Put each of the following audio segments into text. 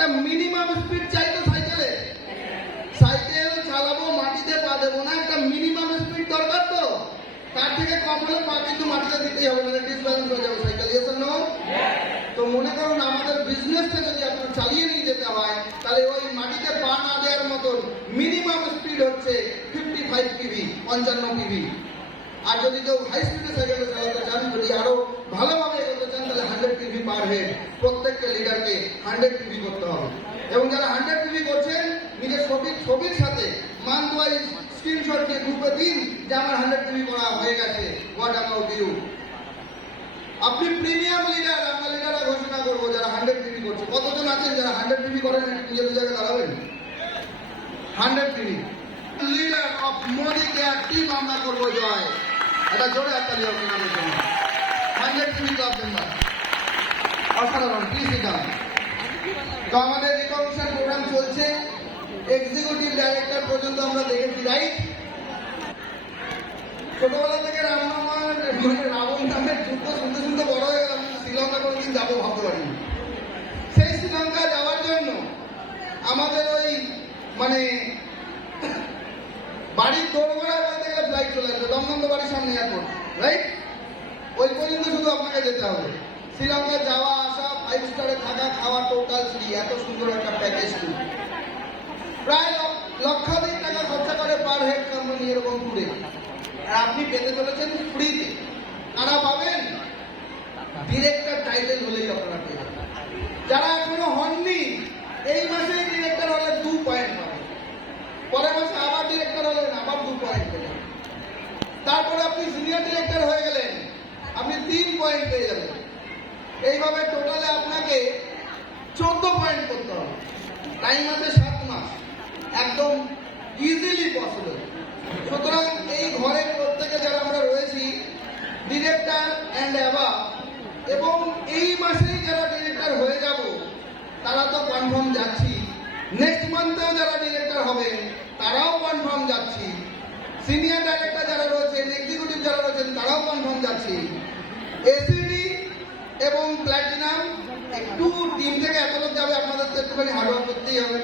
একটা minimum speed চাই তো সাইকেলে। সাইকেল চালাবো, মাটিতে পা দেবো না, একটা মিনিমাম স্পিড দরকার। তো তার থেকে কম হলে পা কিন্তু মাটিতে দিতেই হবে, না ডিসব্যালেন্স হয়ে যাবে সাইকেল। Yes or no? তো মনে করুন আমাদের বিজনেসটা যদি আপনার চালিয়ে নিয়ে যেতে হয়, তাহলে ওই মাটিতে পা না দেওয়ার মতন মিনিমাম স্পিড হচ্ছে 55 পিভি, 55 পিভি। আর যদি কেউ হাই স্পিডে সাইকেল চালাতে চান, যদি আরো ভালোভাবে এগোতে চান, তাহলে 100 পিভি পার হেড প্রত্যেকটা লিডারকে 100 পিভি করতে হবে। এবং যারা 100 পিভি করছেন, নিজের ছবির সাথে মান্থ ওয়াইজ স্ক্রিনশট দিয়ে গ্রুপে দিন যে আমার 100 পিভি করা হয়ে গেছে। What about you? আপনি প্রিমিয়াম লিডার, আমরা লিডাররা ঘোষণা করবো যারা 100 পিভি করছে। কতজন আছেন যারা 100 পিভি করেন? নিজের জায়গায় দাঁড়াবেন। 100 PV leader of Modi care team আমরা করবো জয়। এটা জোরে হাততালি হবে নামের জন্য। 100 পিভি ক্লাব মেম্বার, অসাধারণ। প্লিজ দাম। তো আমাদের রিকগনিশন প্রোগ্রাম চলছে, এক্সিকিউটিভ ডাইরেক্টর পর্যন্ত আমরা দেখেছি, রাইট? ছোটবেলা থেকে রাবণ নামের যুদ্ধ শুনতে শুনতে বড় হয়ে গেলাম, শ্রীলঙ্কা কোনোদিন যাবো ভাবতে পারিনি। সেই শ্রীলঙ্কা যাওয়ার জন্য আমাদের ওই বাড়ির দোরগোড়ায় বলতে গেলে ফ্লাইট চলে আসবে, দমদম বাড়ির সামনে এয়ারপোর্ট, রাইট? ওই পর্যন্ত শুধু আপনাকে যেতে হবে। শ্রীলঙ্কা যাওয়া আসা, 5 স্টারে থাকা খাওয়া টোটাল ফ্রি। এত সুন্দর একটা প্যাকেজ ট্যুর, প্রায় লক্ষাধিক টাকা খরচা করে পার হেড কোম্পানি এরকম ট্যুরে। আর আপনি পেতে চলেছেন ফ্রিতে। কারা পাবেন? ডিরেক্টর টাইটেল হলেই আপনারা পেয়ে যাবেন। যারা এখনো হননি, এই মাসে ডিরেক্টর হলে 2 পয়েন্ট পাবেন, পরের মাসে আবার ডিরেক্টর হলেন, আবার 2 পয়েন্ট পেলেন। তারপরে আপনি সিনিয়র ডিরেক্টর হয়ে গেলেন, আপনি 3 পয়েন্ট পেয়ে যাবেন। এইভাবে টোটালে আপনাকে 14 পয়েন্ট করতে হবে। টাইম আছে 7 মাস, একদম ইজিলি পসিবল। সুতরাং এই ঘরের প্রত্যেকে যারা আমরা রয়েছি ডিরেক্টর অ্যান্ড অ্যাবাভ, এবং এই মাসেই যারা ডিরেক্টর হয়ে যাব তারা তো কনফার্ম যাচ্ছি। নেক্সট মান্থেও যারা ডিরেক্টর হবেন তারাও কনফার্ম যাচ্ছি। সিনিয়র ডাইরেক্টর যারা রয়েছেন, এক্সিকিউটিভ যারা রয়েছেন তারাও কনফার্ম যাচ্ছি। এসিডি এবং প্ল্যাটিনাম একটু টিম থেকে এত লোক যাবে, আপনাদের তো একটুখানি হার্ডওয়ার্ক করতেই হবে।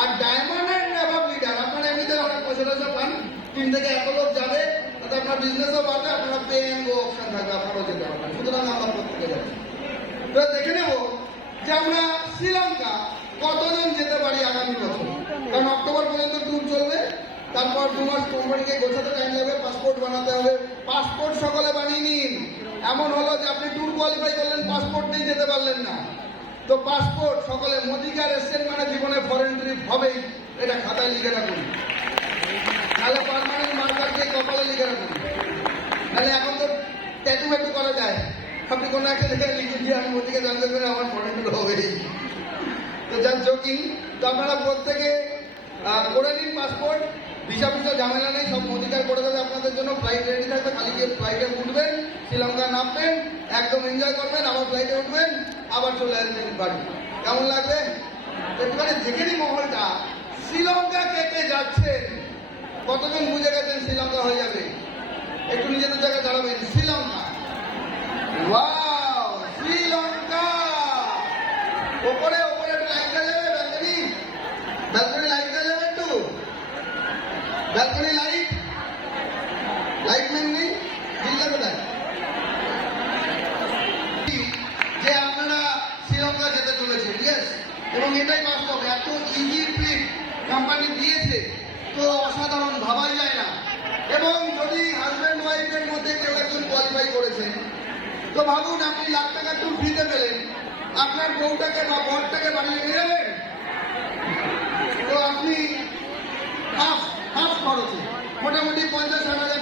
আর ডায়মন্ড অ্যান্ড অ্যাবাভ লিডার, আপনারা এমনিতে অনেক পয়সা পান, টিম থেকে এত লোক যাবে, তাতে আপনার বিজনেসও বাড়বে, আপনারা পে অ্যান্ড গো অপশন থাকবে, আপনারাও যেতে পারবেন। সুতরাং আমরা প্রত্যেকে যাচ্ছি। তো দেখে নেব যে আমরা শ্রীলঙ্কা কতজন যেতে পারি আগামী বছর। কারণ অক্টোবর পর্যন্ত ট্যুর চলবে, তারপর 2 মাস কোম্পানিকে গোছাতে টাইম লাগবে, পাসপোর্ট বানাতে হবে। পাসপোর্ট সকলে বানিয়ে নিন। এমন হলো যে আপনি ট্যুর কোয়ালিফাই করলেন, পাসপোর্ট নিয়ে যেতে পারলেন না, তো পাসপোর্ট সকলে মোদিকার এসছেন মানে জীবনে ফরেন ট্রিপ হবেই, এটা খাতায় লিখে রাখুন। নাহলে পার্মানেন্ট মার্কার দিয়ে কপালে লিখে রাখুন। নাহলে এখন তো ট্যাটু ফ্যাটু করা যায়, আপনি কোনো একটা জায়গায় লিখে দিয়ে আমি মোদিকে জানতে পারি আমার ফরেন ট্যুর হবেই। তো যার জোকিং। তো আপনারা প্রত্যেকে করে নিন পাসপোর্ট, ভিসা ফিসা ঝামেলা নেই, সব মোদিকার করে দেবে আপনাদের জন্য। ফ্লাইট রেডি থাকবে, খালি গিয়ে ফ্লাইটে উঠবেন, শ্রীলঙ্কা নামবেন, একদম এনজয় করবেন, আবার ফ্লাইটে উঠবেন, আবার চলে আসবেন বাড়ি। কেমন লাগবে? একটুখানি দেখে নি মহলটা। শ্রীলঙ্কা কেটে যাচ্ছেন, কতজন বুঝে গেছেন শ্রীলঙ্কা হয়ে যাবে? একটু নিজেদের জায়গায় দাঁড়াবেন। শ্রীলঙ্কা, ওয়াও শ্রীলঙ্কা। ওপরে ওপরে একটু লাইটটা যাবে, ব্যালকনি ব্যালকনি লাইটটা যাবে, একটু ব্যালকনি লাইটম্যান নেই, দিল্লা কোথায়? যে আপনারা শ্রীলঙ্কা যেতে চলেছেন, ইয়েস, এবং এটাই বাস্তব। এত ইজি ট্রিপ কোম্পানি দিয়েছে, তো অসাধারণ, ভাবাই যায় না। এবং যদি হাজব্যান্ড ওয়াইফের মধ্যে কেউ একজন কোয়ালিফাই করেছেন, তো ভাবুন আপনি লাখ টাকা ট্যুর ফ্রিতে পেলেন, আপনার বউটাকে বা বরটাকে বাড়ি নিয়ে যাবেন, তো আপনি হাফ খরচে মোটামুটি 50-60 হাজার